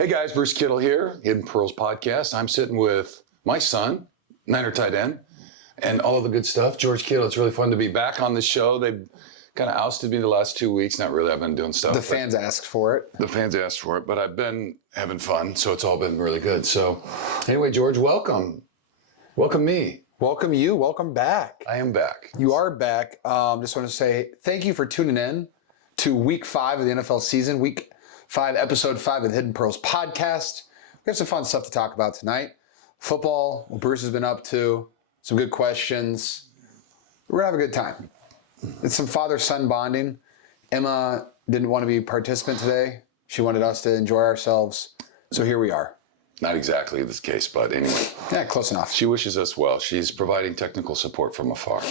Hey guys, Bruce Kittle here, Hidden Pearls Podcast. I'm sitting with my son, Niner tight end, and all of the good stuff. George Kittle, it's really fun to be back on the show. They've kind of ousted me the last 2 weeks. Not really, I've been doing stuff. The fans asked for it. The fans asked for it, but I've been having fun, so it's all been really good. So anyway, George, welcome. Welcome me. Welcome you. Welcome back. I am back. You are back. Just want to say thank you for tuning in to week 5 of the NFL season. Week 5, episode 5 of the Hidden Pearls podcast. We have some fun stuff to talk about tonight. Football, what Bruce has been up to, some good questions. We're going to have a good time. It's some father-son bonding. Emma didn't want to be a participant today. She wanted us to enjoy ourselves. So here we are. Not exactly this case, but anyway. Yeah, close enough. She wishes us well. She's providing technical support from afar.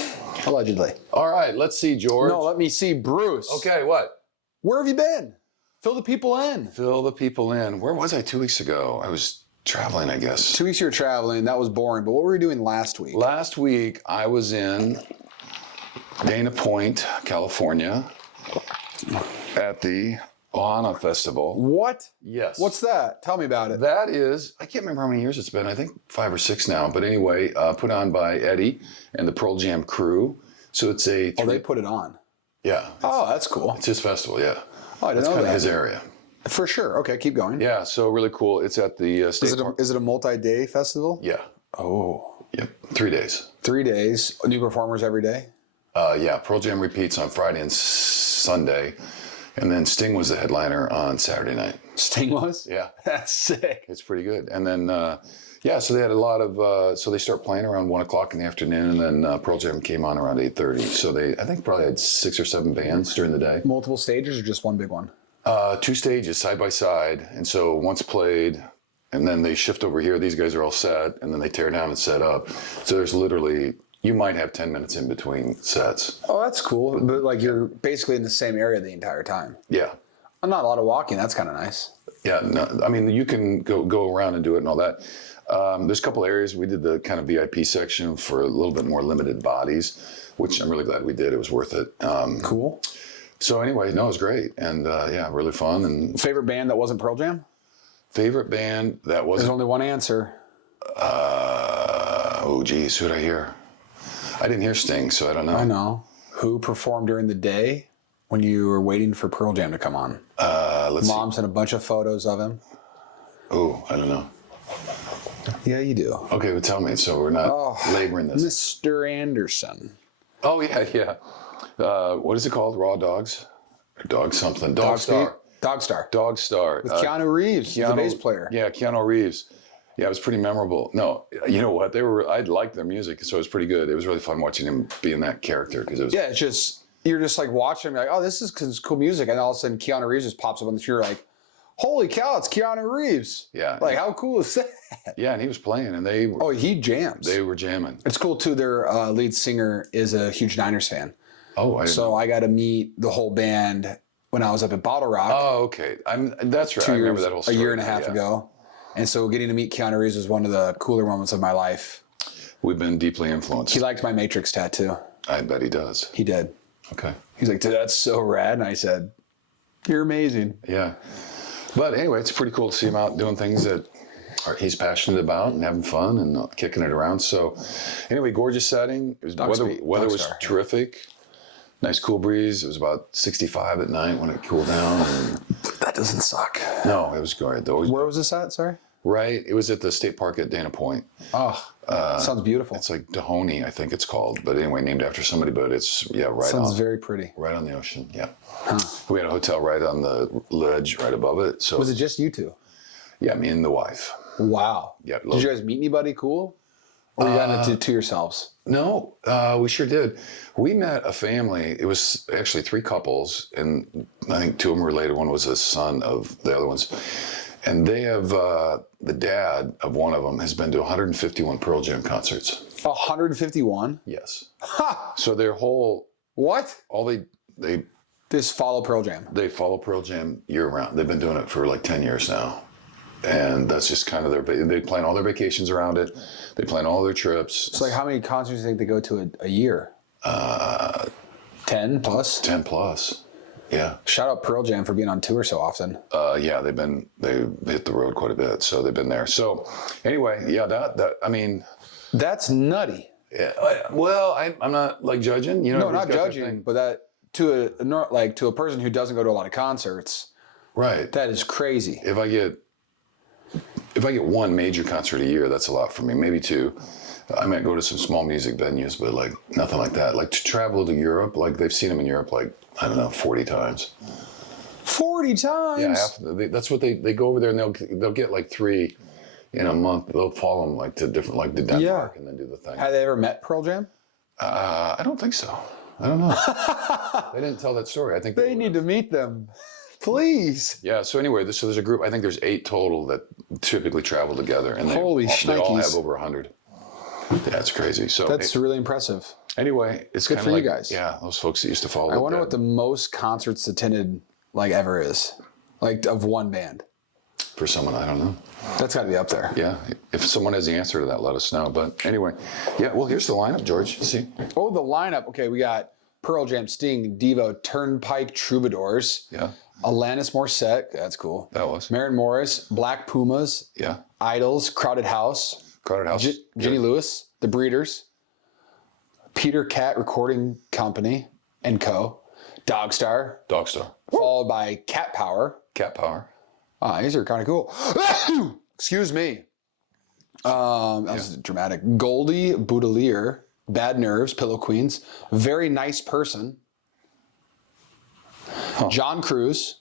Allegedly. All right, let's see, George. No, let me see Bruce. Okay, what? Where have you been? Fill the people in. Fill the people in. Where was I 2 weeks ago? I was traveling, I guess. 2 weeks you were traveling. That was boring. But what were you doing last week? Last week, I was in Dana Point, California, at the Ohana Festival. What? Yes. What's that? Tell me about it. That is, I can't remember how many years it's been. I think 5 or 6 now. But anyway, put on by Eddie and the Pearl Jam crew. So it's a... Oh, they put it on. Yeah. Oh, that's cool. It's his festival, yeah. Oh, I didn't That's know kind that. of his area. For sure. Okay, keep going. Yeah, so really cool. It's at the state park. Is it a multi-day festival? Yeah. Oh. Yep. 3 days. 3 days. New performers every day? Yeah, Pearl Jam repeats on Friday and Sunday. And then Sting was the headliner on Saturday night. Sting was? Yeah. That's sick. It's pretty good. And then, so they had a lot of, so they start playing around 1 o'clock in the afternoon, and then Pearl Jam came on around 8:30. So they, I think, probably had 6 or 7 bands during the day. Multiple stages or just one big one? 2 stages side by side. And so once played, and then they shift over here. These guys are all set, and then they tear down and set up. So there's literally, you might have 10 minutes in between sets. Oh, that's cool. But like you're basically in the same area the entire time. Yeah. Not a lot of walking. That's kind of nice. Yeah. No, I mean, you can go around and do it and all that. There's a couple areas. We did the kind of VIP section for a little bit more limited bodies, which I'm really glad we did. It was worth it. Cool. So anyway, no, it was great. And really fun. And Favorite band that wasn't Pearl Jam? favorite band that There's wasn't, only one answer. oh geez, who'd I hear? I didn't hear Sting, so I don't know. I know. Who performed during the day when you were waiting for Pearl Jam to come on? Let's Mom sent a bunch of photos of him. see. Oh, I don't know. Yeah, you do. Okay, well tell me, so we're not laboring this. Mr. Anderson. Oh, yeah. What is it called? Raw Dogs? Or Dog something. Dogstar. Dogstar. Dogstar. With Keanu Reeves, the bass player. Yeah, Keanu Reeves. Yeah, it was pretty memorable. No, you know what? I liked their music, so it was pretty good. It was really fun watching him be in that character. Because it was. Yeah, it's just, you're just like watching him, like, oh, this is cool music. And all of a sudden Keanu Reeves just pops up on the screen, like, holy cow, it's Keanu Reeves. Yeah. Like, how cool is that? Yeah, and he was playing, and they were, He jams. they were jamming. It's cool, too. Their lead singer is a huge Niners fan. Oh, I didn't know. I got to meet the whole band when I was up at Bottle Rock. Oh, okay. That's right. I remember that whole story. A year and a half ago. And so getting to meet Keanu Reeves was one of the cooler moments of my life. We've been deeply influenced. He liked my Matrix tattoo. I bet he does. He did. Okay. He's like, dude, that's so rad. And I said, you're amazing. Yeah. But anyway, it's pretty cool to see him out doing things that he's passionate about and having fun and kicking it around. So anyway, gorgeous setting. It was weather was terrific. Nice cool breeze. It was about 65 at night when it cooled down. And That doesn't suck. no, it was great though. Where was this at, sorry? Right. It was at the state park at Dana Point. Oh, sounds beautiful. It's like Dahoney, I think it's called. But anyway, named after somebody. But it's Sounds very pretty. right on the ocean. Yeah. We had a hotel right on the ledge, right above it. So Was it just you two? yeah, me and the wife. Wow. Yeah. Did you guys meet anybody cool? Or you got into to yourselves? No, we sure did. We met a family. It was actually 3 couples, and I think 2 of them were related. One was a son of the other ones. And they have, the dad of one of them has been to 151 Pearl Jam concerts. 151? Yes. Ha! So their whole, What? they Just follow Pearl Jam. They follow Pearl Jam year round. They've been doing it for like 10 years now. And that's just kind of they plan all their vacations around it. They plan all their trips. So like how many concerts do you think they go to a year? 10 plus? 10 plus. Yeah. Shout out Pearl Jam for being on tour so often. Yeah, they hit the road quite a bit, so they've been there. So anyway, yeah, That's nutty. Yeah. Well, I'm not like judging. You know, no, not judging, but that to a person who doesn't go to a lot of concerts, right? That is crazy. If I get one major concert a year, that's a lot for me. Maybe two. I might go to some small music venues, but like nothing like that. Like to travel to Europe, like they've seen them in Europe, like I don't know, 40 times. 40 times. Yeah, that's what they go over there and they'll get like 3 in a month. They'll follow them like to different, like to Denmark and then do the thing. Have they ever met Pearl Jam? I don't think so. I don't know. They didn't tell that story. I think they need to meet them, please. Yeah. So anyway, so there's a group. I think there's 8 total that typically travel together, and they all have over 100. Yeah, it's crazy. So that's really impressive. Anyway, it's good for like, you guys. Yeah, those folks that used to follow. I wonder what the most concerts attended like ever is, like of one band. For someone, I don't know. That's got to be up there. Yeah, if someone has the answer to that, let us know. But anyway, yeah. Well, here's the lineup, George. See. Oh, the lineup. Okay, we got Pearl Jam, Sting, Devo, Turnpike Troubadours. Yeah. Alanis Morissette. That's cool. That was. Maren Morris, Black Pumas. Yeah. Idols, Crowded House. Jenny Lewis, The Breeders, Peter Cat Recording Company and Co. Dogstar. Followed by Cat Power. These are kind of cool. Excuse me. That was dramatic. Goldie Boudelier, Bad Nerves, Pillow Queens, Very Nice Person, John Cruz,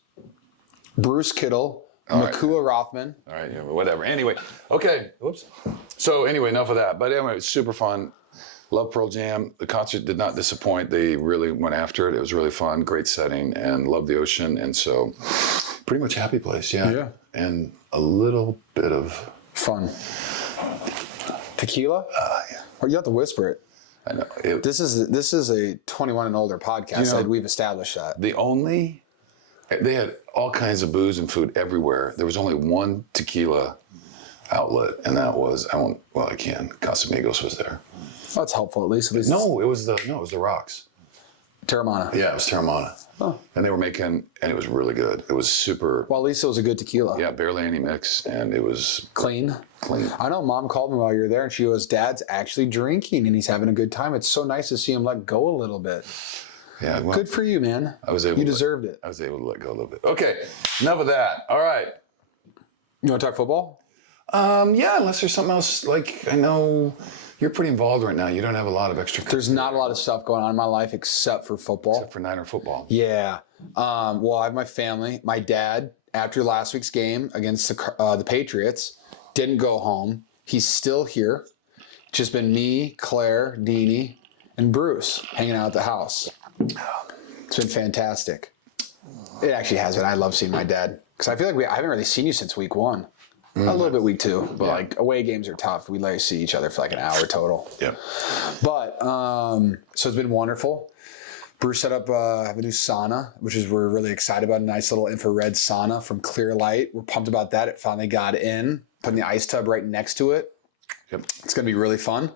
Bruce Kittle, Makua Rothman. All right, yeah, whatever. Anyway, okay. Whoops. So anyway, enough of that. But anyway, it's super fun. Love Pearl Jam. The concert did not disappoint. They really went after it. It was really fun. Great setting, and love the ocean. And so, pretty much a happy place. Yeah. And a little bit of fun. Tequila? Yeah. Or you have to whisper it. I know. This is a 21 and older podcast. We've established that. They had all kinds of booze and food everywhere. There was only one tequila outlet, and that was Casamigos was there. Well, that's helpful at least. No, it was the Rocks. Terramana. Yeah, it was Terramana. Oh. And they were making, and it was really good. It was super. Well, at least it was a good tequila. Yeah, barely any mix, and it was clean. I know Mom called me while you were there, and she goes, "Dad's actually drinking, and he's having a good time. It's so nice to see him let go a little bit." Yeah, well, good for you, man. You deserved it. I was able to let go a little bit. Okay, enough of that. All right. You want to talk football? Yeah, unless there's something else. Like I know you're pretty involved right now. You don't have a lot of extra. There's not a lot of stuff going on in my life except for football. Except for Niner football. Yeah. Well, I have my family. My dad, after last week's game against the Patriots, didn't go home. He's still here. It's just been me, Claire, Deanie, and Bruce hanging out at the house. It's been fantastic. It actually has been. I love seeing my dad because I feel like I haven't really seen you since week 1. A little bit week 2, but like away games are tough. We let see each other for like an hour total. Yeah. But so it's been wonderful. Bruce set up have a new sauna, which we're really excited about. A nice little infrared sauna from Clear Light. We're pumped about that. It finally got in. Putting the ice tub right next to it. Yep. It's going to be really fun,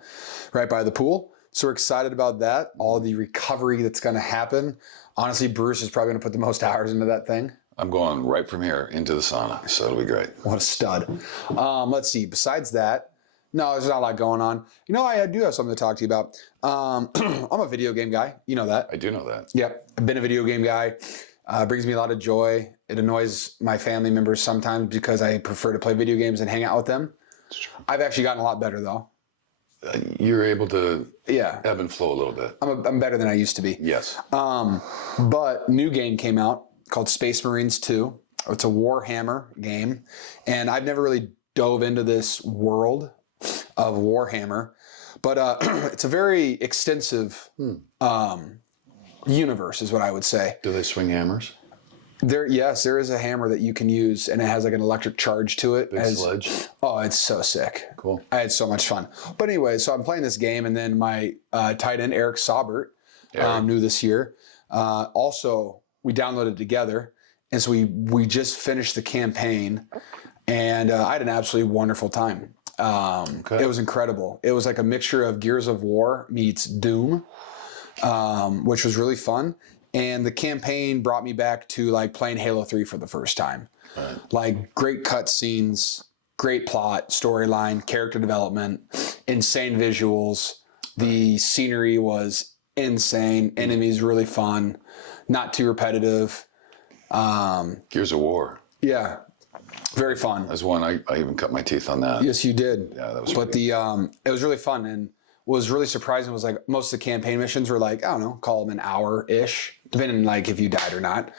right by the pool. So we're excited about that. All the recovery that's going to happen. Honestly, Bruce is probably going to put the most hours into that thing. I'm going right from here into the sauna, so it'll be great. What a stud. Let's see. Besides that, no, there's not a lot going on. I do have something to talk to you about. I'm a video game guy. You know that. I do know that. Yep. I've been a video game guy. Brings me a lot of joy. It annoys my family members sometimes because I prefer to play video games and hang out with them. That's true. I've actually gotten a lot better, though. You're able to ebb and flow a little bit. I'm better than I used to be. Yes. But new game came out called Space Marines 2. It's a Warhammer game. And I've never really dove into this world of Warhammer. But it's a very extensive universe is what I would say. Do they swing hammers? There is a hammer that you can use, and it has like an electric charge to it. Big sledge. Oh, it's so sick. Cool. I had so much fun. But anyway, so I'm playing this game, and then my tight end, Eric Saubert, new this year. Also, we downloaded together, and so we just finished the campaign, and I had an absolutely wonderful time. It was incredible. It was like a mixture of Gears of War meets Doom, which was really fun. And the campaign brought me back to like playing Halo 3 for the first time. Right. Like great cutscenes, great plot, storyline, character development, insane visuals. The scenery was insane. Enemies really fun, not too repetitive. Gears of War. Yeah, very fun. That's one I even cut my teeth on that. Yes, you did. Yeah, that was. But it was really fun, and what was really surprising was like most of the campaign missions were like, I don't know, call them an hour-ish, depending like if you died or not.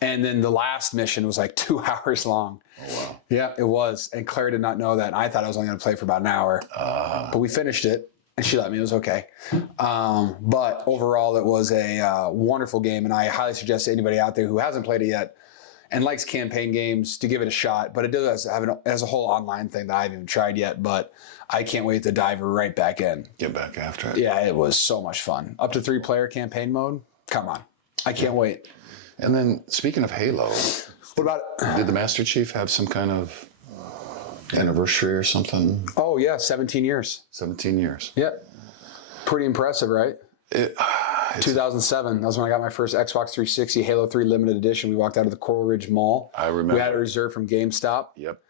And then the last mission was like 2 hours long. Oh, wow. Yeah, it was. And Claire did not know that. And I thought I was only going to play for about an hour. But we finished it, and she let me. It was okay. But overall, it was a wonderful game, and I highly suggest to anybody out there who hasn't played it yet and likes campaign games to give it a shot. But it does have a whole online thing that I haven't even tried yet, but I can't wait to dive right back in. Get back after it. Yeah, it was so much fun. Up to 3-player campaign mode. Come on. I can't wait. And then, speaking of Halo, what about did the Master Chief have some kind of anniversary or something? Oh, yeah, 17 years. 17 years. Yeah. Pretty impressive, right? 2007. That was when I got my first Xbox 360 Halo 3 limited edition. We walked out of the Coral Ridge Mall. I remember. We had it reserved from GameStop. Yep.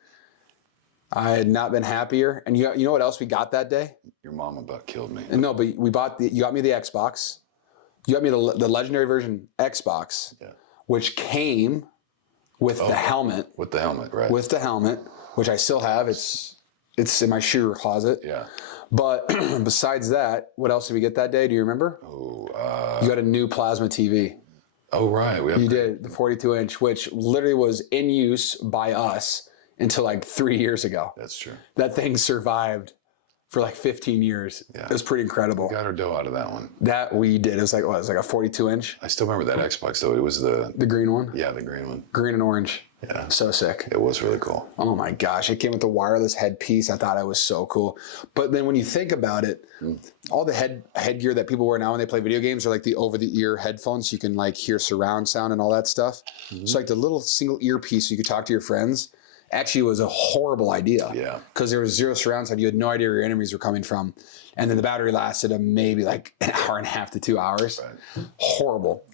I had not been happier. And you know what else we got that day? Your mom about killed me. And no, but you got me the Xbox. You got me the legendary version Xbox, which came with the helmet. With the helmet, right? With the helmet, which I still have. It's in my shoe closet. Yeah. But besides that, what else did we get that day? Do you remember? Oh, you got a new plasma TV. Oh, right. You did, the 42-inch, which literally was in use by us until like 3 years ago. That's true. That thing survived for like 15 years. Yeah. It was pretty incredible. We got our dough out of that one. That we did. It was like, what? It was like a 42-inch? I still remember that Xbox, though. It was the green one? Yeah, the green one. Green and orange. Yeah. So sick. It was really cool. Oh my gosh. It came with the wireless headpiece. I thought it was so cool. But then when you think about it, all the headgear that people wear now when they play video games are like the over-the-ear headphones. So you can like hear surround sound and all that stuff. So like the little single earpiece so you could talk to your friends actually was a horrible idea. Yeah. Because there was zero surround sound. You had no idea where your enemies were coming from. And then the battery lasted maybe like an hour and a half to 2 hours. Right. Horrible.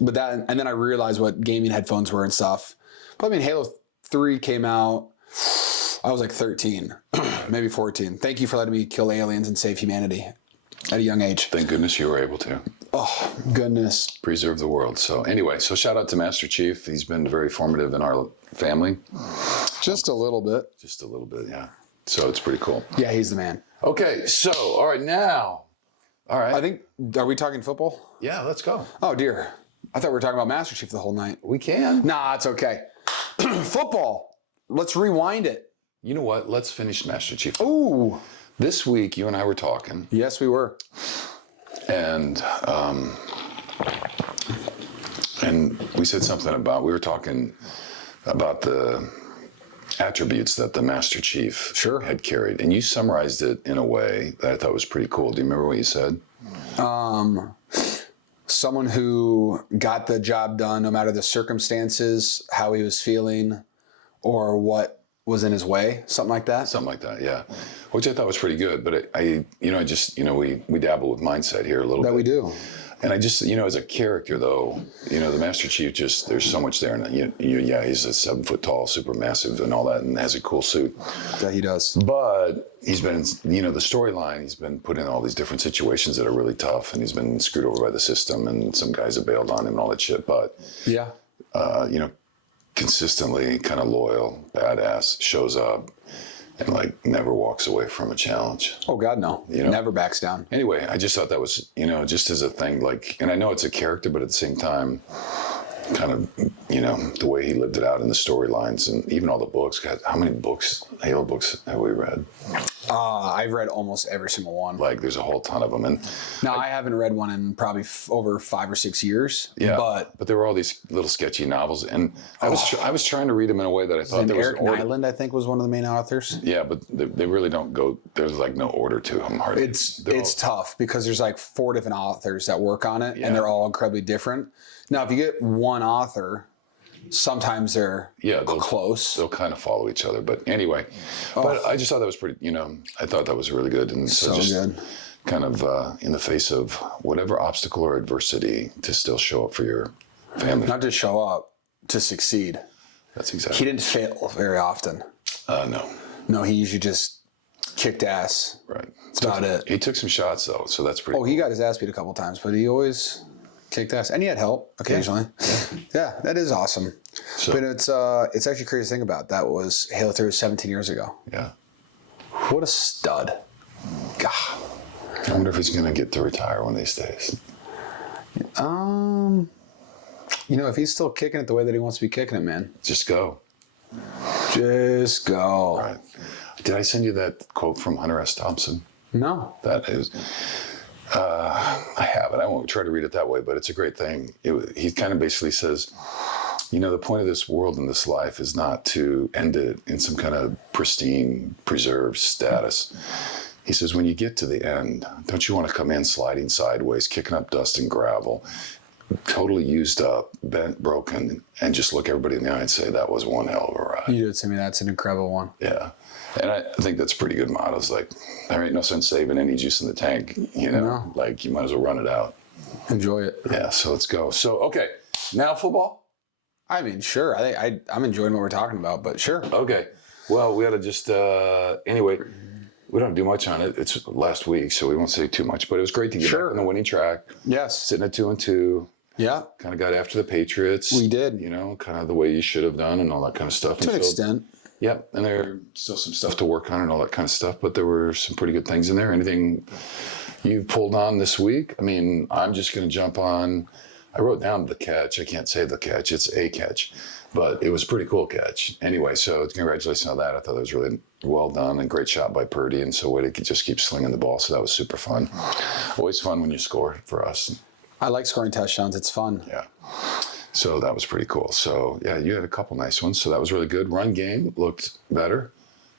But and then I realized what gaming headphones were and stuff. But I mean, Halo 3 came out, I was like 13, maybe 14. Thank you for letting me kill aliens and save humanity at a young age. Thank goodness you were able to. Oh, goodness. Preserve the world. So anyway, so shout out to Master Chief. He's been very formative in our family. Just a little bit. Just a little bit, yeah. So it's pretty cool. Yeah, he's the man. Okay, so, all right, now. All right. I think, are we talking football? Yeah, let's go. Oh, dear. I thought we were talking about Master Chief the whole night. We can. Nah, it's okay. Football. Let's rewind it. You know what? Let's finish Master Chief. Ooh. This week, you and I were talking. Yes, we were. And we said something about, we were talking about the attributes that the Master Chief had carried. And you summarized it in a way that I thought was pretty cool. Do you remember what you said? Someone who got the job done no matter the circumstances, how he was feeling, or what was in his way, something like that. Something like that, yeah. Which I thought was pretty good, but we dabble with mindset here a little bit. That we do. And I just, as a character though, the Master Chief there's so much there. And he's a 7 foot tall, super massive and all that, and has a cool suit. That he does. But he's been, the storyline, he's been put in all these different situations that are really tough, and he's been screwed over by the system, and some guys have bailed on him and all that shit. But, consistently kind of loyal, badass, shows up, and never walks away from a challenge. Oh God, no. Never backs down. Anyway, I just thought that was, just as a thing, and I know it's a character, but at the same time, kind of, the way he lived it out in the storylines and even all the books. God, how many books, Halo books, have we read? I've read almost every single one. There's a whole ton of them. And now I haven't read one in probably over 5 or 6 years. Yeah, but there were all these little sketchy novels, and I was trying to read them in a way that I thought there was Eric Nyland, I think, was one of the main authors. Yeah, but they really don't go. There's no order to them. Hardly. It's tough because there's 4 different authors that work on it, and they're all incredibly different. Now, if you get one author, sometimes they're close. They'll kind of follow each other. But anyway, but I just thought that was pretty, I thought that was really good. And so just, good. kind of in the face of whatever obstacle or adversity to still show up for your family. Not to show up, to succeed. That's exactly. He didn't fail very often. No. No, he usually just kicked ass. Right. That's about it. He took some shots though, so that's pretty. Oh, he got his ass beat a couple times, but he always kicked ass, and he had help occasionally. Yeah, that is awesome. So, but it's actually crazy to think about. That was Halo 3 was 17 years ago. Yeah. What a stud. God. I wonder if he's going to get to retire one of these days. If he's still kicking it the way that he wants to be kicking it, man. Just go. Just go. Right. Did I send you that quote from Hunter S. Thompson? No. That is, I have it. I won't try to read it that way, but it's a great thing. He kind of basically says, the point of this world and this life is not to end it in some kind of pristine, preserved status. He says, when you get to the end, don't you want to come in sliding sideways, kicking up dust and gravel, totally used up, bent, broken, and just look everybody in the eye and say, that was one hell of a ride. You did send me that's an incredible one. Yeah. And I think that's a pretty good motto. It's like, there ain't no sense saving any juice in the tank, No. Like, you might as well run it out. Enjoy it. Yeah, so let's go. So, okay, now football? I mean, sure. I'm enjoying what we're talking about, but sure. Okay. Well, we got to just, anyway, we don't do much on it. It's last week, so we won't say too much, but it was great to get back on the winning track. Yes. Sitting at 2-2. Yeah. Kind of got after the Patriots. We did. Kind of the way you should have done and all that kind of stuff. To an extent. Yeah, and there's still some stuff to work on and all that kind of stuff, but there were some pretty good things in there. Anything you pulled on this week? I mean, I'm just going to jump on. I wrote down the catch. I can't say the catch. It's a catch, but it was a pretty cool catch. Anyway, so congratulations on that. I thought that was really well done and great shot by Purdy. And so way to just keep slinging the ball. So that was super fun. Always fun when you score for us. I like scoring touchdowns. It's fun. Yeah. So that was pretty cool. So, yeah, you had a couple nice ones. So that was really good. Run game looked better.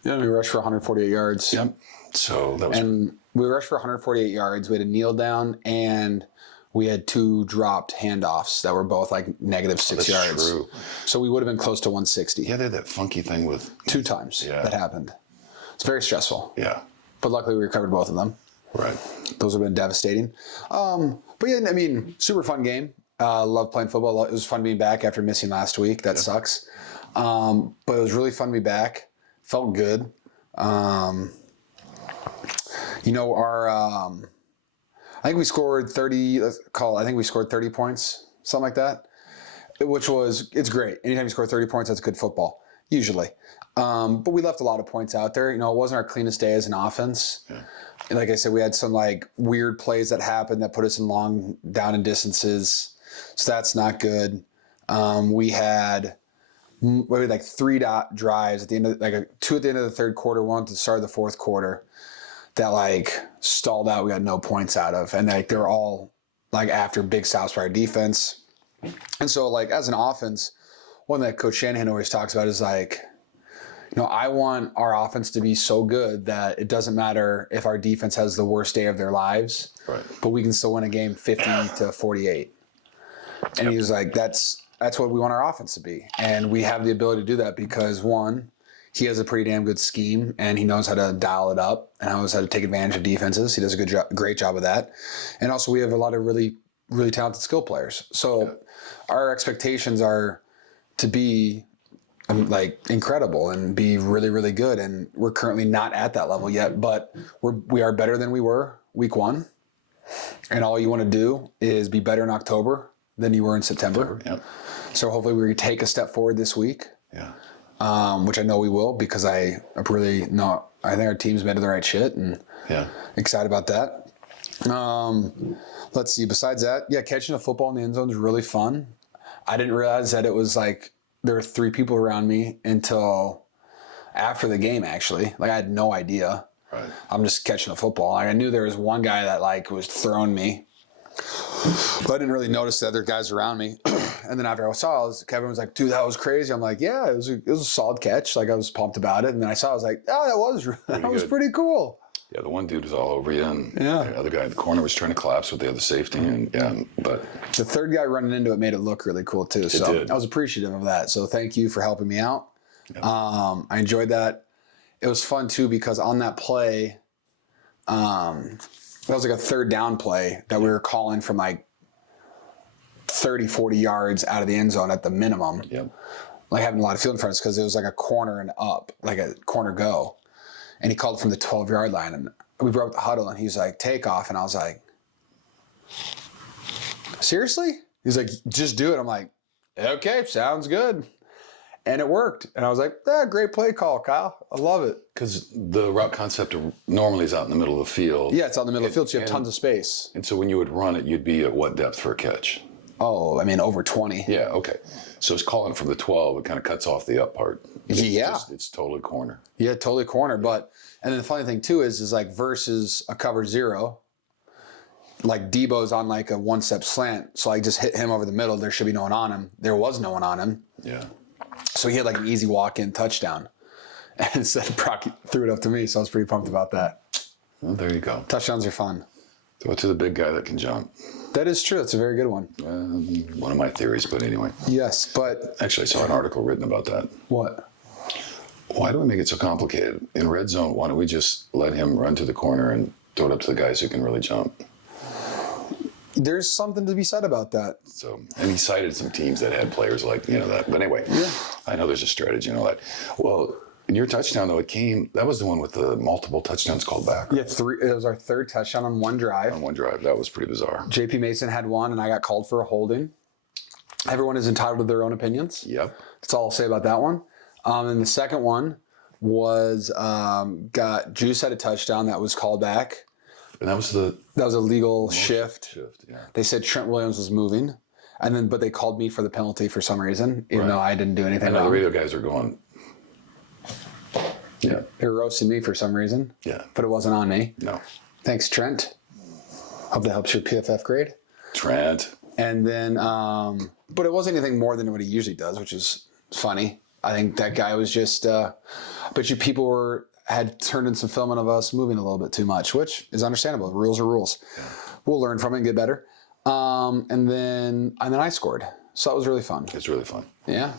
Yeah, we rushed for 148 yards. Yep. So that was... And we rushed for 148 yards. We had a kneel down, and we had 2 dropped handoffs that were both like -6 yards. True. So we would have been close to 160. Yeah, they had that funky thing with... 2 times that happened. It's very stressful. Yeah. But luckily we recovered both of them. Right. Those would have been devastating. But yeah, I mean, super fun game. Love playing football. It was fun being back after missing last week. That sucks. But it was really fun to be back. Felt good. I think we scored 30, I think we scored 30 points, something like that, it's great. Anytime you score 30 points, that's good football, usually. But we left a lot of points out there. It wasn't our cleanest day as an offense. Yeah. And like I said, we had some weird plays that happened that put us in long down and distances. So that's not good. We had 3 drives at the end of 2 at the end of the third quarter, 1 at the start of the fourth quarter that stalled out. We got no points out of, and they were all after big stops by our defense. And so as an offense, one that Coach Shanahan always talks about is I want our offense to be so good that it doesn't matter if our defense has the worst day of their lives, right, but we can still win a game 50-48. And he was like, that's what we want our offense to be. And we have the ability to do that because, one, he has a pretty damn good scheme and he knows how to dial it up and knows how to take advantage of defenses. He does a great job of that. And also we have a lot of really, really talented skill players. So our expectations are to be incredible and be really, really good. And we're currently not at that level yet, but we are better than we were week 1. And all you want to do is be better in October than you were in September. Yep. So hopefully we take a step forward this week. Yeah. Which I know we will because I think our team's made of the right shit and excited about that. Let's see. Besides that, catching a football in the end zone is really fun. I didn't realize that it was there were 3 people around me until after the game, actually. I had no idea. Right. I'm just catching a football. I knew there was one guy that was throwing me, but I didn't really notice the other guys around me. And then after I saw, Kevin was like, "Dude, that was crazy." I'm like, "Yeah, it was a solid catch." I was pumped about it. And then I saw, I was like, "Oh, that was pretty cool." Yeah, the one dude was all over you, and the other guy in the corner was trying to collapse with the other safety, but the third guy running into it made it look really cool too. So I was appreciative of that. So thank you for helping me out. Yep. I enjoyed that. It was fun too because on that play, that was like a third down play that we were calling from like 30, 40 yards out of the end zone at the minimum. Yep. Like having a lot of field in front because it was like a corner and up, like a corner go. And he called it from the 12-yard line. And we broke the huddle and he was like, take off. And I was like, seriously? He's like, just do it. I'm like, okay, sounds good. And it worked. And I was like, great play call, Kyle. I love it. Because the route concept normally is out in the middle of the field. Yeah, it's out in the middle of the field, so you have tons of space. And so when you would run it, you'd be at what depth for a catch? Oh, I mean, over 20. Yeah, okay. So it's calling from the 12. It kind of cuts off the up part. It's totally corner. Yeah, totally corner. But, and then the funny thing too is like versus a cover zero, like Debo's on like a one-step slant. So I just hit him over the middle. There should be no one on him. There was no one on him. Yeah. So he had like an easy walk-in touchdown. And instead Brock threw it up to me. So I was pretty pumped about that. Well, there you go. Touchdowns are fun. Throw it to the big guy that can jump. That is true. That's a very good one. One of my theories, but anyway. Yes, but... Actually, I saw an article written about that. What? Why do we make it so complicated? In red zone, why don't we just let him run to the corner and throw it up to the guys who can really jump? There's something to be said about that. So, and he cited some teams that had players like, that. But anyway, I know there's a strategy and all that. Well, in your touchdown, though, that was the one with the multiple touchdowns called back. Yeah, it was our third touchdown on one drive. On one drive. That was pretty bizarre. JP Mason had one, and I got called for a holding. Everyone is entitled to their own opinions. Yep. That's all I'll say about that one. And the second one was Juice had a touchdown that was called back. And that was a legal shift. Yeah. They said Trent Williams was moving, but they called me for the penalty for some reason, even though I didn't do anything wrong. The radio guys are going. Yeah. They were roasting me for some reason. Yeah. But it wasn't on me. No. Thanks, Trent. Hope that helps your PFF grade. Trent. And then, but it wasn't anything more than what he usually does, which is funny. I think that guy was just, I bet you people had turned in some film of us moving a little bit too much, which is understandable. Rules are rules. Yeah. We'll learn from it and get better. And then I scored. So that was really fun. It was really fun. Yeah.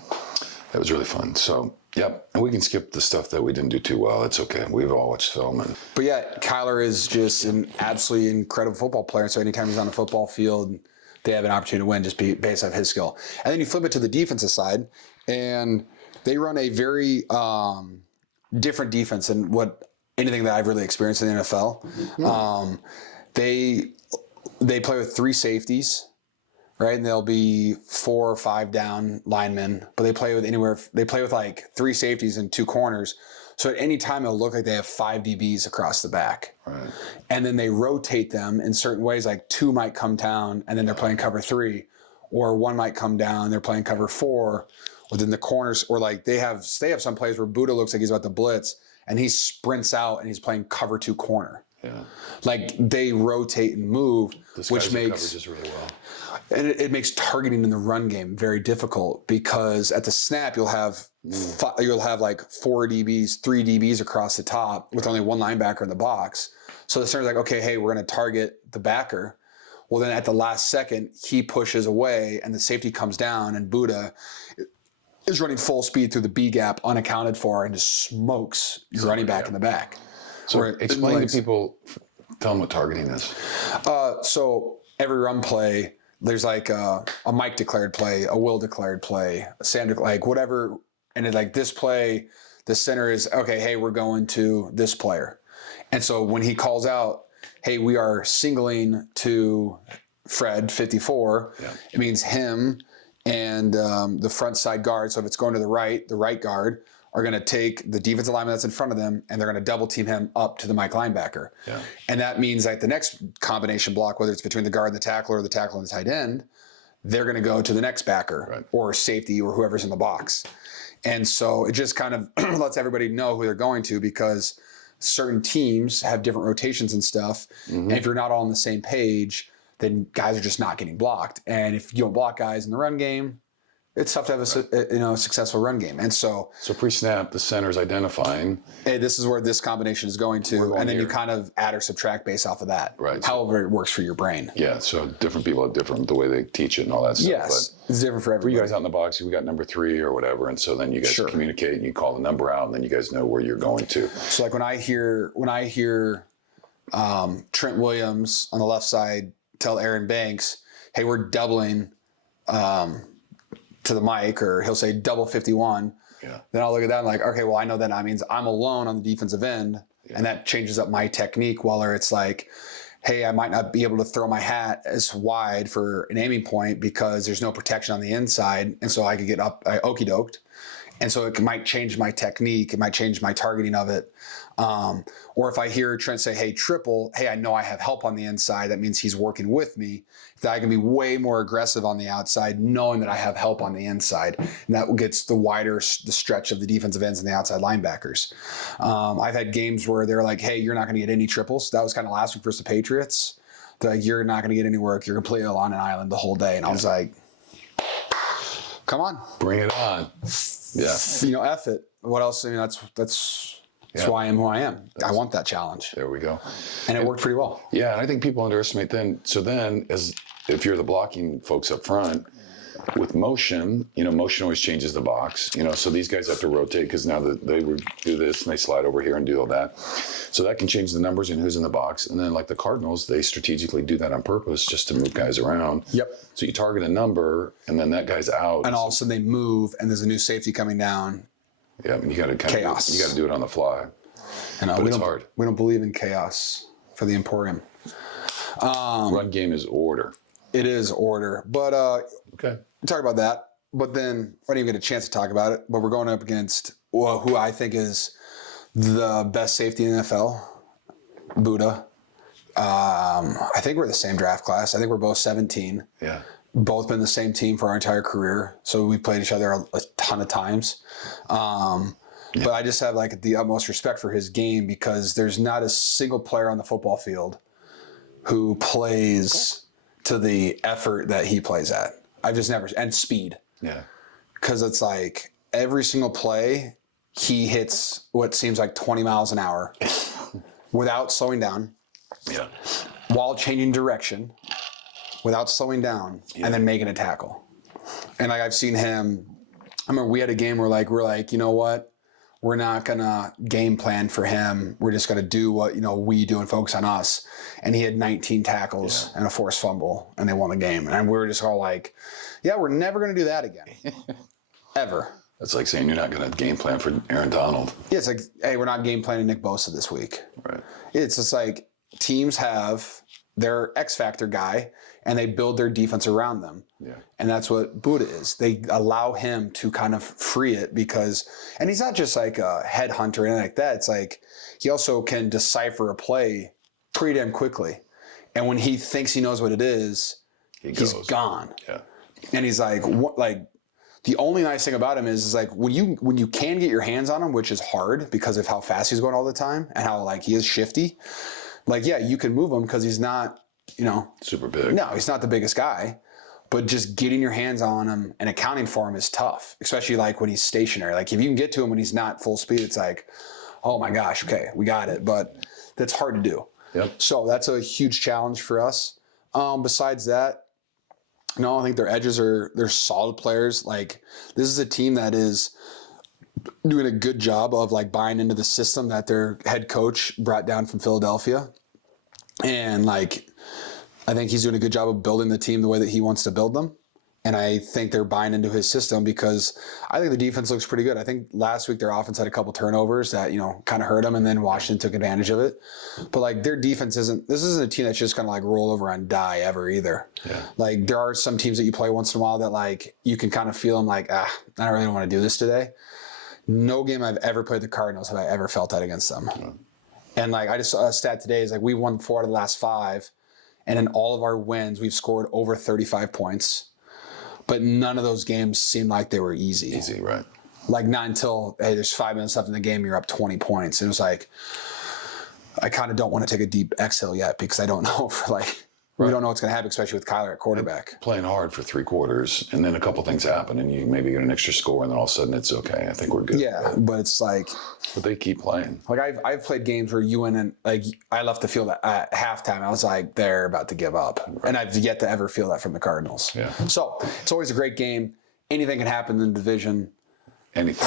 That was really fun. So, yep. And we can skip the stuff that we didn't do too well. It's okay. We've all watched film. But yeah, Kyler is just an absolutely incredible football player. So anytime he's on the football field, they have an opportunity to win just based off his skill. And then you flip it to the defensive side, and they run a very different defense than anything that I've really experienced in the NFL. Mm-hmm. They play with three safeties, right? And they'll be 4 or 5 down linemen, but they play with like 3 safeties and 2 corners. So at any time, it'll look like they have 5 DBs across the back. Right. And then they rotate them in certain ways, like 2 might come down and then they're playing cover 3, or 1 might come down, they're playing cover 4 within the corners, or like they have some plays where Buddha looks like he's about to blitz and he sprints out and he's playing cover 2 corner. Yeah. Like they rotate and move, which makes coverages really well. And it makes targeting in the run game very difficult because at the snap you'll have like 4 DBs, 3 DBs across the top with only 1 linebacker in the box. So the center's like, okay, hey, we're going to target the backer. Well, then at the last second he pushes away and the safety comes down and Buddha is running full speed through the B gap unaccounted for and just smokes your running back in the back. So explain to people, tell them what targeting is. So every run play, there's like a Mike declared play, a Will declared play, a Sam like whatever. And it's like this play, the center is, okay, hey, we're going to this player. And so when he calls out, hey, we are singling to Fred 54, it means him and the front side guard. So if it's going to the right guard are going to take the defensive lineman that's in front of them and they're going to double team him up to the Mike linebacker. Yeah. And that means like the next combination block, whether it's between the guard and the tackle or the tackle and the tight end, they're going to go to the next backer or safety or whoever's in the box. And so it just kind of lets everybody know who they're going to because certain teams have different rotations and stuff. Mm-hmm. And if you're not all on the same page, then guys are just not getting blocked. And if you don't block guys in the run game, it's tough to have a successful run game. And so pre-snap, the center's identifying. Hey, this is where this combination is going to. And then you kind of add or subtract based off of that. Right. However it works for your brain. Yeah, so different people have different, the way they teach it and all that stuff. Yes, but it's different for everybody. For you guys out in the box, we got number 3 or whatever. And so then you guys communicate and you call the number out and then you guys know where you're going to. So like when I hear Trent Williams on the left side tell Aaron Banks, hey, we're doubling to the mic, or he'll say double 51. Yeah. Then I'll look at that and like, okay, well, I know that means I'm alone on the defensive end, and that changes up my technique. While it's like, hey, I might not be able to throw my hat as wide for an aiming point because there's no protection on the inside, and so I could get up, okey doked. And so it might change my technique. It might change my targeting of it. Or if I hear Trent say, hey, triple, hey, I know I have help on the inside. That means he's working with me. That I can be way more aggressive on the outside, knowing that I have help on the inside. And that gets the stretch of the defensive ends and the outside linebackers. I've had games where they're like, hey, you're not going to get any triples. That was kind of last week versus the Patriots. They're like, you're not going to get any work. You're completely on an island the whole day. And I was like, come on. Bring it on. Yeah. F it. What else? That's why I am who I am. I want that challenge. There we go. And it worked pretty well. Yeah, and I think people underestimate then. So then, as if you're the blocking folks up front, with motion, motion always changes the box. So these guys have to rotate because now that they would do this and they slide over here and do all that. So that can change the numbers and who's in the box. And then like the Cardinals, they strategically do that on purpose just to move guys around. Yep. So you target a number and then that guy's out. And all of a sudden they move and there's a new safety coming down. Yeah, I mean, you got to chaos. You got to do it on the fly. But it's hard. We don't believe in chaos for the Emporium. Run game is order. It is order. But okay, we talk about that. But then I didn't even get a chance to talk about it. But we're going up against who I think is the best safety in the NFL, Buddha. I think we're the same draft class. I think we're both 17. Yeah. Both been the same team for our entire career. So we played each other a ton of times. But I just have like the utmost respect for his game because there's not a single player on the football field who plays to the effort that he plays at. I've just never, and speed. Yeah. Because it's like every single play, he hits what seems like 20 miles an hour without slowing down. Yeah. While changing direction, without slowing down, and then making a tackle. And like I've seen him, I remember we had a game where we're like, you know what? We're not gonna game plan for him. We're just gonna do what we do and focus on us. And he had 19 tackles and a forced fumble, and they won the game. And we were just all like, yeah, we're never gonna do that again. Ever. That's like saying you're not gonna game plan for Aaron Donald. Yeah, it's like, hey, we're not game planning Nick Bosa this week. Right. It's just like teams have their X factor guy, and they build their defense around them. Yeah. And that's what Buddha is. They allow him to kind of free it and he's not just like a headhunter or anything like that. It's like he also can decipher a play pretty damn quickly. And when he thinks he knows what it is, he's gone. Yeah. And he's like, what, like, the only nice thing about him is like when you can get your hands on him, which is hard because of how fast he's going all the time and how like he is shifty. Like, yeah, you can move him because he's not, super big. No, he's not the biggest guy. But just getting your hands on him and accounting for him is tough, especially like when he's stationary. Like if you can get to him when he's not full speed, it's like, oh my gosh, okay, we got it. But that's hard to do. Yep. So that's a huge challenge for us. Besides that, I think their edges they're solid players. Like this is a team that is doing a good job of like buying into the system that their head coach brought down from Philadelphia. And like, I think he's doing a good job of building the team the way that he wants to build them. And I think they're buying into his system because I think the defense looks pretty good. I think last week their offense had a couple turnovers that, kind of hurt them, and then Washington took advantage of it. But like their defense this isn't a team that's just going to like roll over and die ever either. Yeah. Like there are some teams that you play once in a while that like you can kind of feel them like, I don't really want to do this today. No game I've ever played the Cardinals have I ever felt that against them. Mm-hmm. And like I just saw a stat today is like we won 4 out of the last 5. And in all of our wins, we've scored over 35 points. But none of those games seemed like they were easy. Easy, right. Like not until, hey, there's 5 minutes left in the game, you're up 20 points. And it was like, I kind of don't want to take a deep exhale yet because I don't know we don't know what's going to happen, especially with Kyler at quarterback. And playing hard for 3 quarters, and then a couple things happen, and you maybe get an extra score, and then all of a sudden it's okay. I think we're good. Yeah, but it's like... But they keep playing. Like I've played games where you went and like I left the field at halftime. I was like, they're about to give up. Right. And I've yet to ever feel that from the Cardinals. Yeah. So it's always a great game. Anything can happen in the division. Anything.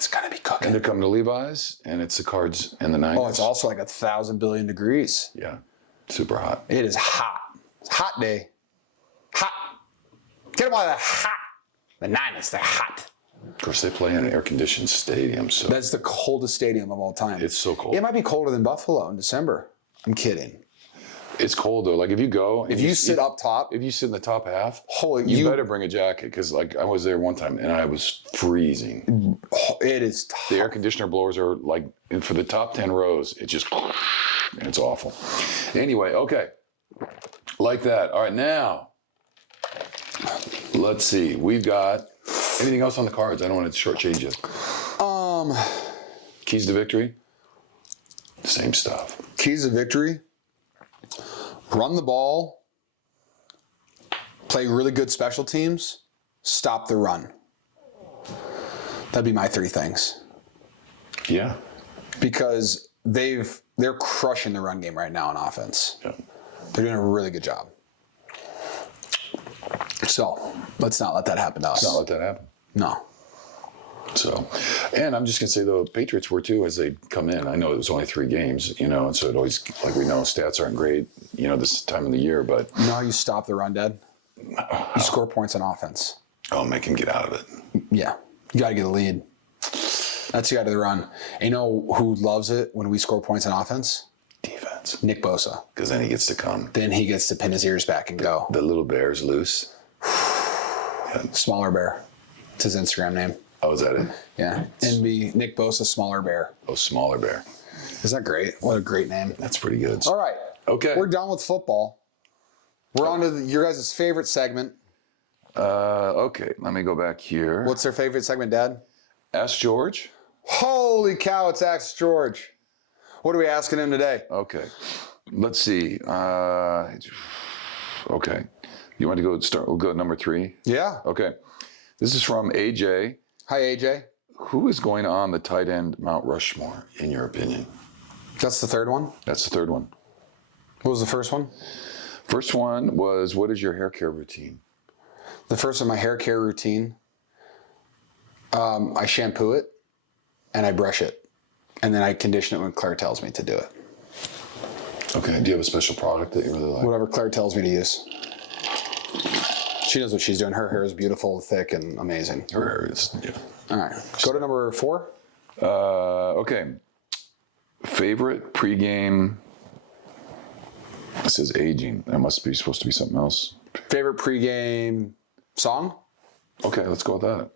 it's going to be cooking. And they're coming to Levi's, and it's the Cards and the Niners. Oh, it's also like 1,000 billion degrees. Yeah, super hot. It is hot. It's a hot day. Hot. Get them out of that hot. The Niners, they're hot. Of course, they play in an air-conditioned stadium, so That's the coldest stadium of all time. it's so cold. It might be colder than Buffalo in December. I'm kidding. It's cold though. Like if you go, and If you sit up top, if you sit in the top half, you better bring a jacket because like I was there one time and I was freezing. it is tough. The air conditioner blowers are like, and for the top 10 rows, it just, and it's awful. Anyway, okay, like that. All right, now let's see. We've got anything else on the cards? I don't want to shortchange you. Keys to victory. Same stuff. Keys to victory. Run the ball, play really good special teams, stop the run. That'd be my 3 things. Yeah. Because they're crushing the run game right now on offense. Yeah. They're doing a really good job. So let's not let that happen to us. Let's not let that happen. No. So, and I'm just going to say, the Patriots were too as they come in. I know it was only 3 games, and so it always, like we know, stats aren't great, this time of the year, but. You know how you stop the run, Dad? You score points on offense. Oh, make him get out of it. Yeah. You got to get a lead. That's the guy to the run. And you know who loves it when we score points on offense? Defense. Nick Bosa. Because then he gets to come. Then he gets to pin his ears back and go. The little bear's loose. Smaller Bear. It's his Instagram name. Oh, is that it? Yeah. NB Nick Bosa, Smaller Bear. Oh, smaller bear. Is that great? What a great name. That's pretty good. All right. Okay. We're done with football. We're on to your guys' favorite segment. Okay, let me go back here. What's their favorite segment, Dad? Ask George. Holy cow, it's Ask George. What are we asking him today? Okay. Let's see. Okay. You want to go start? We'll go number 3. Yeah. Okay. This is from AJ. Hi, AJ. Who is going on the tight end Mount Rushmore, in your opinion? That's the third one? That's the third one. What was the first one? First one was, what is your hair care routine? The first one, my hair care routine. I shampoo it and I brush it. And then I condition it when Claire tells me to do it. Okay. Do you have a special product that you really like? Whatever Claire tells me to use. She knows what she's doing. Her hair is beautiful, thick, and amazing. Her hair is, yeah. All right. Go to number 4. Okay. Favorite pregame. This is aging. That must be supposed to be something else. Favorite pregame song? Okay, let's go with that.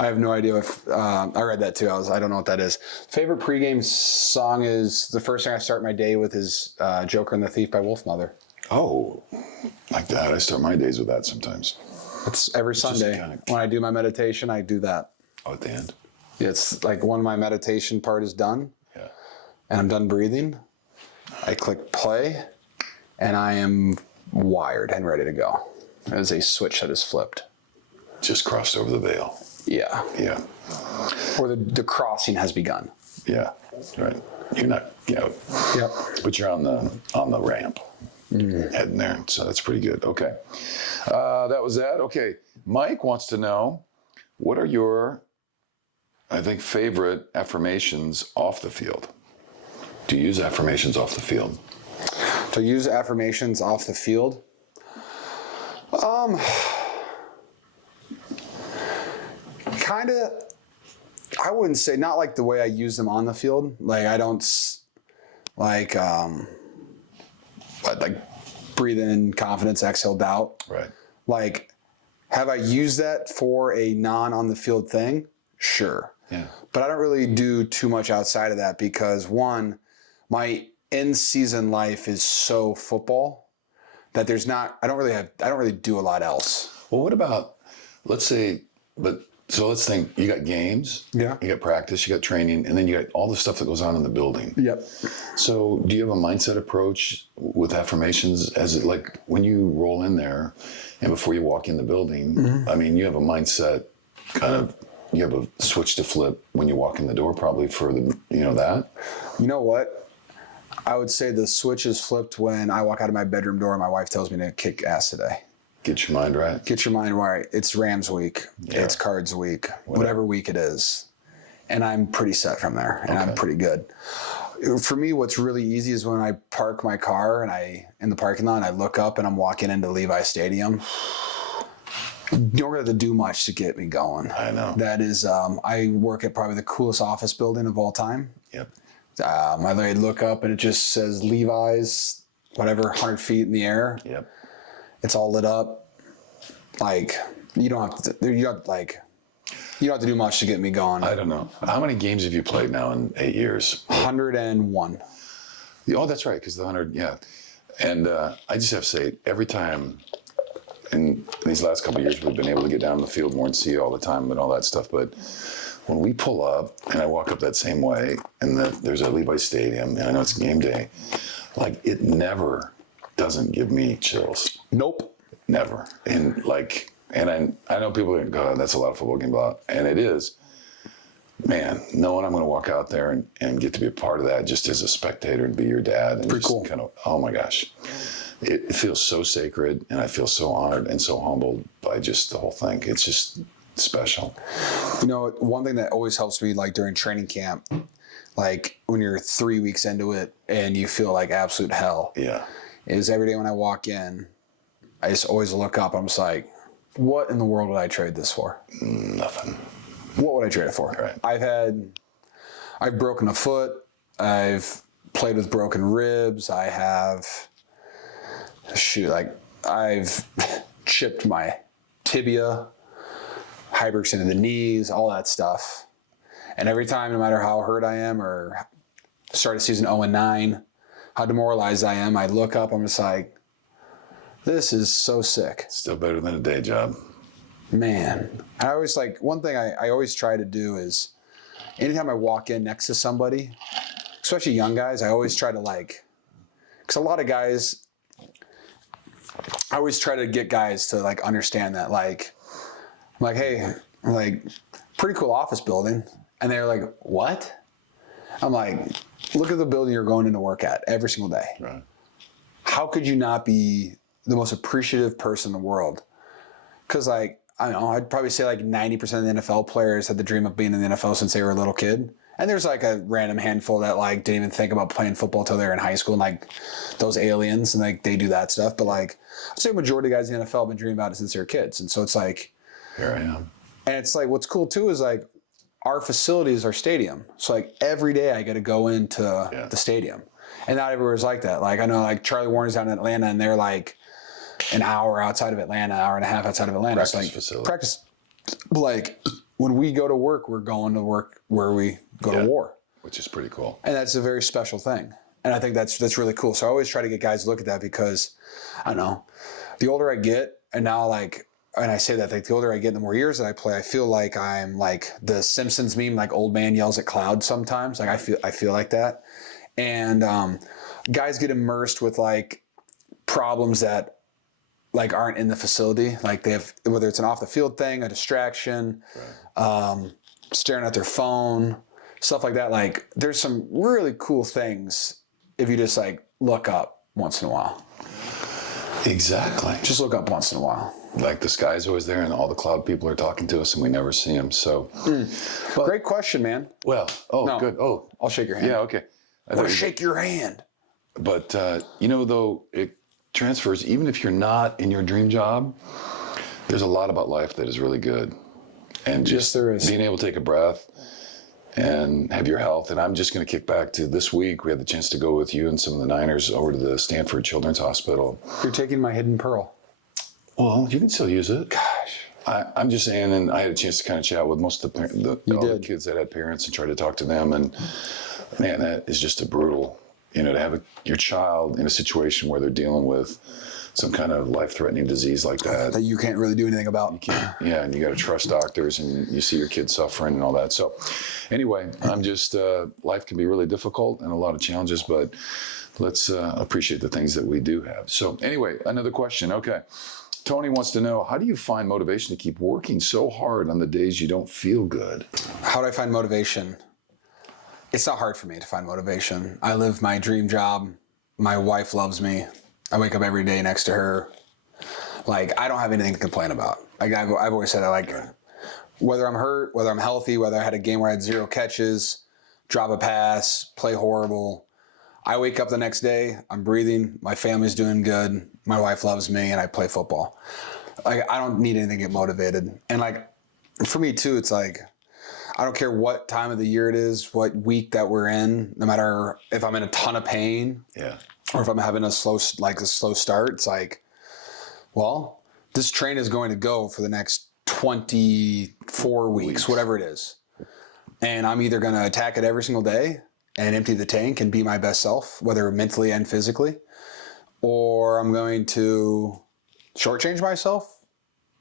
I have no idea if I read that too. I don't know what that is. Favorite pregame song is the first thing I start my day with is Joker and the Thief by Wolfmother. Oh, like that. I start my days with that sometimes. It's every Sunday. When I do my meditation, I do that. Oh, at the end? It's like when my meditation part is done and I'm done breathing, I click play and I am wired and ready to go. There's a switch that is flipped. Just crossed over the veil. Yeah. Yeah. Or the crossing has begun. Yeah. Right. You're not, Yep. but you're on the ramp. Heading there. So that's pretty good. Okay. That was that. Okay. Mike wants to know, what are your, I think, favorite affirmations off the field? Do you use affirmations off the field? To use affirmations off the field? Kind of, I wouldn't say, not like the way I use them on the field. Like I don't, like breathe in confidence, exhale doubt. Right. Like, have I used that for a non-on the field thing? Sure. Yeah. But I don't really do too much outside of that because, one, my in-season life is so football that I don't really do a lot else. Well, what about, let's think you got games, you got practice, you got training, and then you got all the stuff that goes on in the building. Yep. So do you have a mindset approach with affirmations like when you roll in there and before you walk in the building, I mean, you have a mindset you have a switch to flip when you walk in the door probably for that? You know what? I would say the switch is flipped when I walk out of my bedroom door and my wife tells me to kick ass today. Get your mind right. Get your mind right. It's Rams week. Yeah. It's Cards week. Whatever week it is. and I'm pretty set from there, and I'm pretty good. For me, what's really easy is when I park my car and in the parking lot, and I look up and I'm walking into Levi Stadium. You don't really have to do much to get me going. I know. That is, I work at probably the coolest office building of all time. Yep. I look up and it just says Levi's, whatever, 100 feet in the air. Yep. It's all lit up. Like, you don't have to do much to get me going. I don't know. How many games have you played now in 8 years? 101. Oh, that's right, because the 100, yeah. And I just have to say, every time in these last couple of years, we've been able to get down the field more and see you all the time and all that stuff. But when we pull up and I walk up that same way and there's a Levi Stadium, and I know it's game day, like it never doesn't give me chills. Nope. Never. And I know people think, God, that's a lot of football game, blah. And it is. Man, knowing I'm going to walk out there and get to be a part of that just as a spectator and be your dad. And pretty just cool. Kind of, oh my gosh. It feels so sacred, and I feel so honored and so humbled by just the whole thing. It's just special. You know, one thing that always helps me, like during training camp, like when you're 3 weeks into it and you feel like absolute hell. Yeah. Is every day when I walk in, I just always look up. I'm just like, what in the world would I trade this for? Nothing. What would I trade it for? Right. I've broken a foot. I've played with broken ribs. I've chipped my tibia, hyperextended into the knees, all that stuff. And every time, no matter how hurt I am or start a season 0-9, how demoralized I am, I look up, I'm just like, this is so sick. Still better than a day job. Man. I always one thing I always try to do is anytime I walk in next to somebody, especially young guys, I always try to because a lot of guys, I always try to get guys to understand that I'm like, hey, pretty cool office building. And they're like, what? I'm like, look at the building you're going into work at every single day. Right. How could you not be the most appreciative person in the world? Because I don't know, I'd probably say 90% of the NFL players had the dream of being in the NFL since they were a little kid. And there's a random handful that didn't even think about playing football until they were in high school, and those aliens, and they do that stuff. But I'd say a majority of guys in the NFL have been dreaming about it since they were kids. And so it's here I am. And it's what's cool too is our facility is our stadium. So every day I get to go into the stadium. And not everywhere's like that. I know Charlie Warner's down in Atlanta, and they're an hour outside of Atlanta, hour and a half outside of Atlanta. Practice facility. Practice. But when we go to work, we're going to work where we go to war. Which is pretty cool. And that's a very special thing. And I think that's really cool. So I always try to get guys to look at that because, I don't know, the older I get, and now and I say that the older I get, the more years that I play, I feel like I'm the Simpsons meme, old man yells at clouds sometimes. I feel like that. And guys get immersed with problems that aren't in the facility. They have, whether it's an off the field thing, a distraction, staring at their phone, stuff like that. There's some really cool things if you just look up once in a while. Exactly. Just look up once in a while. The sky's always there and all the cloud people are talking to us and we never see them. So, Great question, man. Well, no, good. Oh, I'll shake your hand. Yeah, okay. I want to shake your hand. But, though it transfers, even if you're not in your dream job, there's a lot about life that is really good. And just there is. Being able to take a breath and have your health. And I'm just going to kick back to this week. We had the chance to go with you and some of the Niners over to the Stanford Children's Hospital. You're taking my hidden pearl. Well, you can still use it. Gosh. I'm just saying, and I had a chance to kind of chat with most of the kids that had parents and try to talk to them. And man, that is just a brutal, to have your child in a situation where they're dealing with some kind of life-threatening disease like that. That you can't really do anything about. You can't, and you got to trust doctors, and you see your kids suffering and all that. So anyway, I'm just, life can be really difficult and a lot of challenges, but let's appreciate the things that we do have. So anyway, another question. Okay. Tony wants to know, how do you find motivation to keep working so hard on the days you don't feel good? How do I find motivation? It's not hard for me to find motivation. I live my dream job. My wife loves me. I wake up every day next to her. I don't have anything to complain about. I've always said whether I'm hurt, whether I'm healthy, whether I had a game where I had 0 catches, drop a pass, play horrible, I wake up the next day, I'm breathing, my family's doing good, my wife loves me, and I play football. Like, I don't need anything to get motivated. And like, for me too, it's like, I don't care what time of the year it is, what week that we're in, no matter if I'm in a ton of pain or if I'm having a slow start, it's like, well, this train is going to go for the next 24 weeks, whatever it is. And I'm either going to attack it every single day and empty the tank and be my best self, whether mentally and physically, or I'm going to shortchange myself.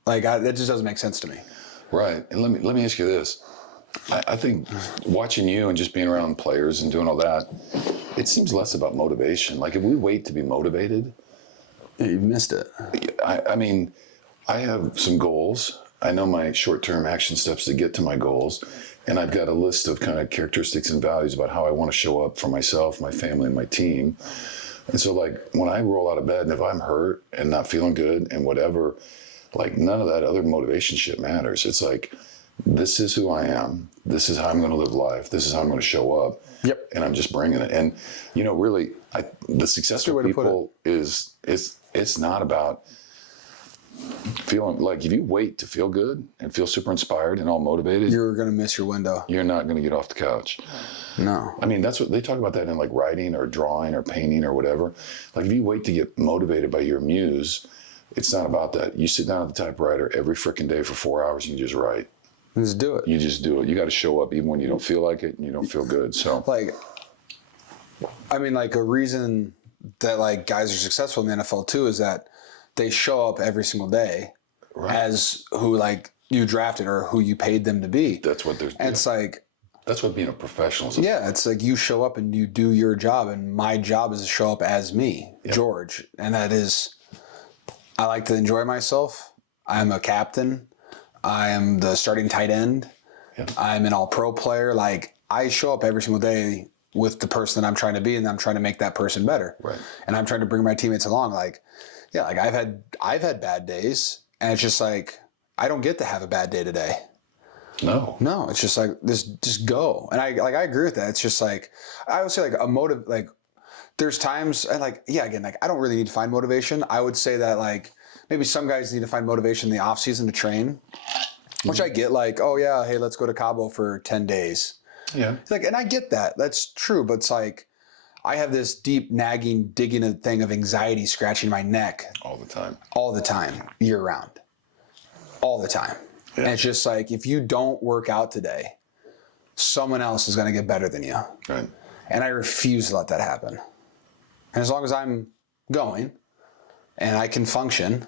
Like, that just doesn't make sense to me. Right. And let me ask you this. I think watching you and just being around players and doing all that, it seems less about motivation. Like, if we wait to be motivated, you missed it. I mean, I have some goals. I know my short-term action steps to get to my goals. And I've got a list of kind of characteristics and values about how I want to show up for myself, my family, and my team. And so, like, when I roll out of bed and if I'm hurt and not feeling good and whatever, like, none of that other motivation shit matters. It's like, this is who I am. This is how I'm going to live life. This is how I'm going to show up. Yep. And I'm just bringing it. And, really, the successful people it's not about feeling like, if you wait to feel good and feel super inspired and all motivated, you're going to miss your window. You're not going to get off the couch. No. I mean, that's what they talk about that in like writing or drawing or painting or whatever. Like, if you wait to get motivated by your muse, it's not about that. You sit down at the typewriter every freaking day for 4 hours and you just write. Just do it. You just do it. You got to show up even when you don't feel like it and you don't feel good. So, like, I mean, like, a reason that like guys are successful in the NFL too is that they show up every single day as who like you drafted or who you paid them to be. That's what they're. And it's like, that's what being a professional is. Yeah, it's like you show up and you do your job, and my job is to show up as me, George, and that is, I like to enjoy myself. I'm a captain. I am the starting tight end. Yeah. I'm an all-pro player. Like, I show up every single day with the person that I'm trying to be, and I'm trying to make that person better. Right. And I'm trying to bring my teammates along. Like, yeah, like I've had bad days, and it's just like, I don't get to have a bad day today. No, it's just like this. Just go, and I agree with that. It's just like, I would say like a motive. Like, there's times, and like, yeah, again, like I don't really need to find motivation. I would say that like maybe some guys need to find motivation in the off season to train, which I get. Like, oh yeah, hey, let's go to Cabo for 10 days. Yeah, it's like, and I get that. That's true, but it's like, I have this deep nagging, digging thing of anxiety scratching my neck all the time, year round, all the time. Yeah. And it's just like, if you don't work out today, someone else is going to get better than you. Right. And I refuse to let that happen. And as long as I'm going and I can function,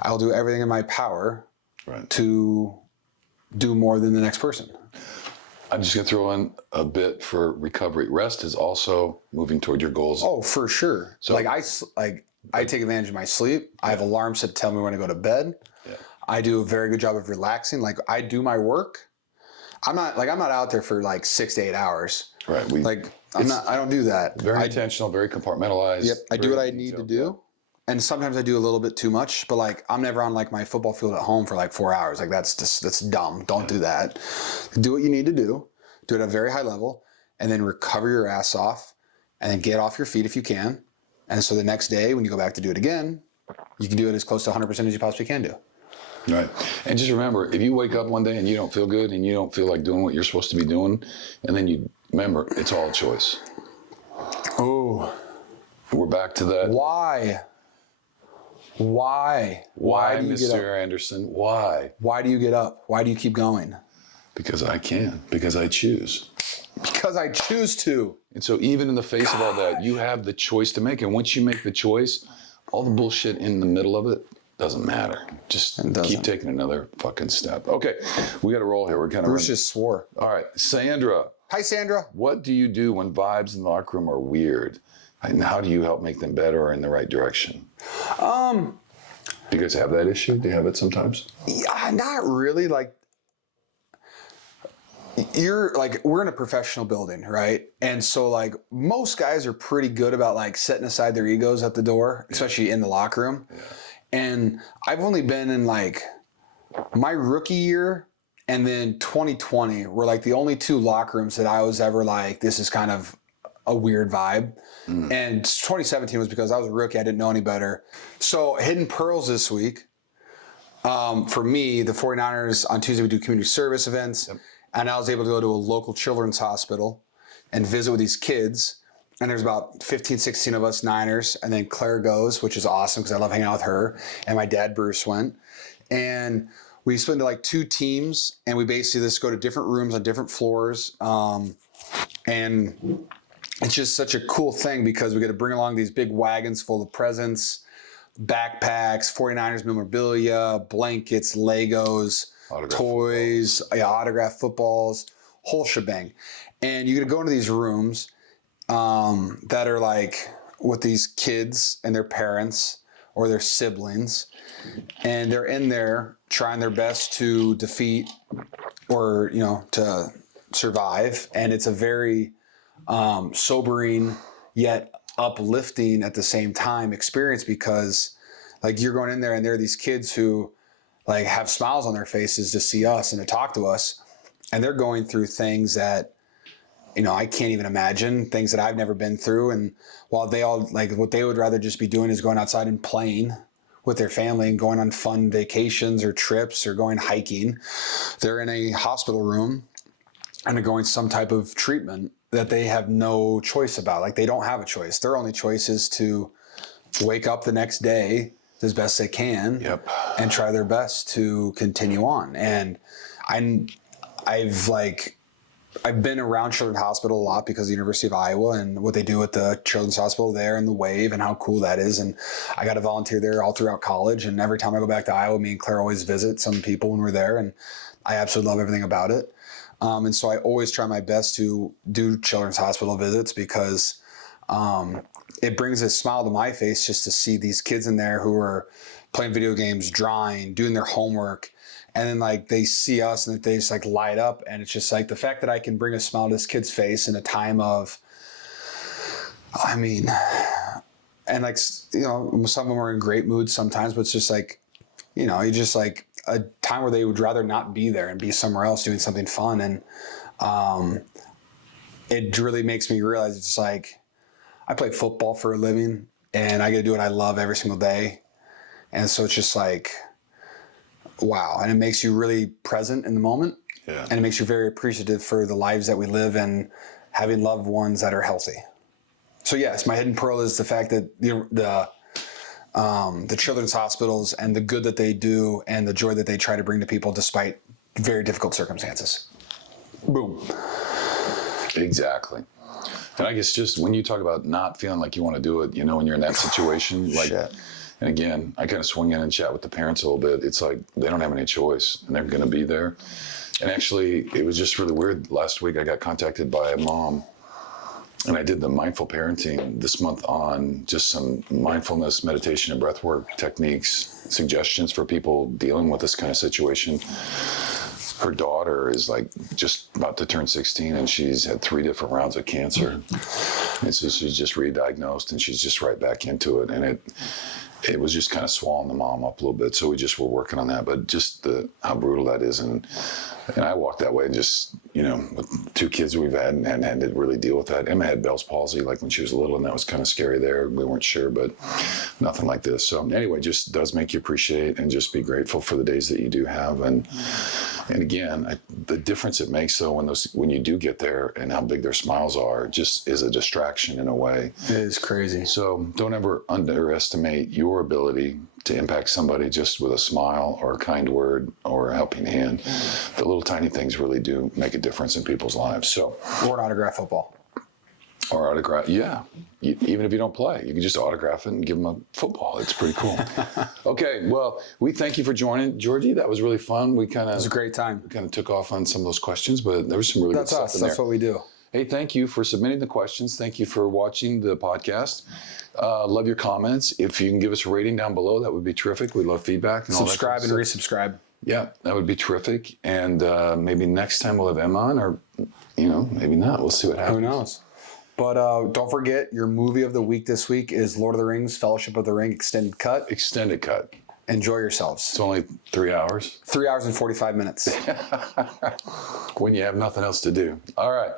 I'll do everything in my power to do more than the next person. I'm just going to throw in a bit for recovery. Rest is also moving toward your goals. Oh, for sure. So I take advantage of my sleep. I have alarms that tell me when to go to bed. Yeah. I do a very good job of relaxing. Like, I do my work. I'm not out there for like 6 to 8 hours. Right. I don't do that. Very intentional, very compartmentalized. Yep. I do what I need to do. And sometimes I do a little bit too much, but like, I'm never on like my football field at home for like 4 hours. Like, that's dumb. Don't do that. Do what you need to do it at a very high level, and then recover your ass off, and then get off your feet if you can. And so the next day when you go back to do it again, you can do it as close to 100% as you possibly can do. Right. And just remember, if you wake up one day and you don't feel good and you don't feel like doing what you're supposed to be doing, and then you remember, it's all a choice. Oh. We're back to that. Why? Why do you get up? Mr. Anderson? Why? Why do you get up? Why do you keep going? Because I can. Because I choose. Because I choose to. And so even in the face of all that, you have the choice to make. And once you make the choice, all the bullshit in the middle of it doesn't matter. Just keep taking another fucking step. Okay, we got to roll here. We're kind of Bruce just swore. All right, Sandra. Hi, Sandra. What do you do when vibes in the locker room are weird? And how do you help make them better or in the right direction? Do you guys have that issue? Do you have it sometimes? Yeah, not really. Like, we're in a professional building, right? And so like most guys are pretty good about like setting aside their egos at the door, especially in the locker room. Yeah. And I've only been in like my rookie year And then 2020 were like the only 2 locker rooms that I was ever like, this is kind of a weird vibe. And 2017 was because I was a rookie. I didn't know any better. So Hidden Pearls this week. For me, the 49ers on Tuesday, we do community service events. Yep. And I was able to go to a local children's hospital and visit with these kids. And there's about 15, 16 of us Niners. And then Claire goes, which is awesome because I love hanging out with her. And my dad, Bruce, went. And we split into like 2 teams. And we basically just go to different rooms on different floors. And it's just such a cool thing because we get to bring along these big wagons full of presents, backpacks, 49ers memorabilia, blankets, Legos, toys, autographed footballs, whole shebang. And you get to go into these rooms that are like with these kids and their parents or their siblings. And they're in there trying their best to defeat or, to survive. And it's a very sobering yet uplifting at the same time experience because like you're going in there and there are these kids who like have smiles on their faces to see us and to talk to us, and they're going through things that I can't even imagine, things that I've never been through. And while they all like what they would rather just be doing is going outside and playing with their family and going on fun vacations or trips or going hiking, they're in a hospital room undergoing some type of treatment that they have no choice about. Like they don't have a choice. Their only choice is to wake up the next day as best they can. Yep. And try their best to continue on. And I've been around Children's Hospital a lot because of the University of Iowa and what they do at the Children's Hospital there and the Wave and how cool that is. And I got to volunteer there all throughout college. And every time I go back to Iowa, me and Claire always visit some people when we're there. And I absolutely love everything about it. And so I always try my best to do Children's Hospital visits because it brings a smile to my face just to see these kids in there who are playing video games, drawing, doing their homework. And then like they see us and they just like light up. And it's just like the fact that I can bring a smile to this kid's face in a time of, and like, some of them are in great moods sometimes, but it's just like, you just like, a time where they would rather not be there and be somewhere else doing something fun. And it really makes me realize it's like I play football for a living and I get to do what I love every single day. And so it's just like, wow. And it makes you really present in the moment. Yeah. And it makes you very appreciative for the lives that we live and having loved ones that are healthy. So yes, my hidden pearl is the fact that the children's hospitals and the good that they do and the joy that they try to bring to people despite very difficult circumstances. Boom. Exactly. And I guess just when you talk about not feeling like you want to do it, when you're in that situation, like, shit. And again, I kind of swing in and chat with the parents a little bit. It's like they don't have any choice and they're going to be there. And actually, it was just really weird. Last week, I got contacted by a mom. And I did the mindful parenting this month on just some mindfulness, meditation, and breathwork techniques, suggestions for people dealing with this kind of situation. Her daughter is like just about to turn 16 and she's had 3 different rounds of cancer. And so she's just re-diagnosed and she's just right back into it. And it was just kind of swallowing the mom up a little bit. So we just were working on that, but just how brutal that is. And I walked that way and just, with 2 kids we've had and hadn't had to really deal with that. Emma had Bell's palsy like when she was little and that was kind of scary there. We weren't sure, but nothing like this. So anyway, just does make you appreciate and just be grateful for the days that you do have. And again, the difference it makes though when you do get there and how big their smiles are just is a distraction in a way. It is crazy. So don't ever underestimate your ability to impact somebody just with a smile or a kind word or a helping hand. The little tiny things really do make a difference in people's lives. So, or an autograph football. Or autograph, yeah. Even if you don't play, you can just autograph it and give them a football. It's pretty cool. Okay, well, we thank you for joining, Georgie. That was really fun. It was a great time. We kind of took off on some of those questions, but there was some really good stuff in there. That's what we do. Hey, thank you for submitting the questions. Thank you for watching the podcast. Love your comments. If you can give us a rating down below, that would be terrific. We'd love feedback. And subscribe and resubscribe. Yeah, that would be terrific. And maybe next time we'll have Emma on, or maybe not. We'll see what happens. Who knows? But don't forget, your movie of the week this week is Lord of the Rings, Fellowship of the Ring Extended Cut. Extended Cut. Enjoy yourselves. It's only 3 hours. 3 hours and 45 minutes. When you have nothing else to do. All right.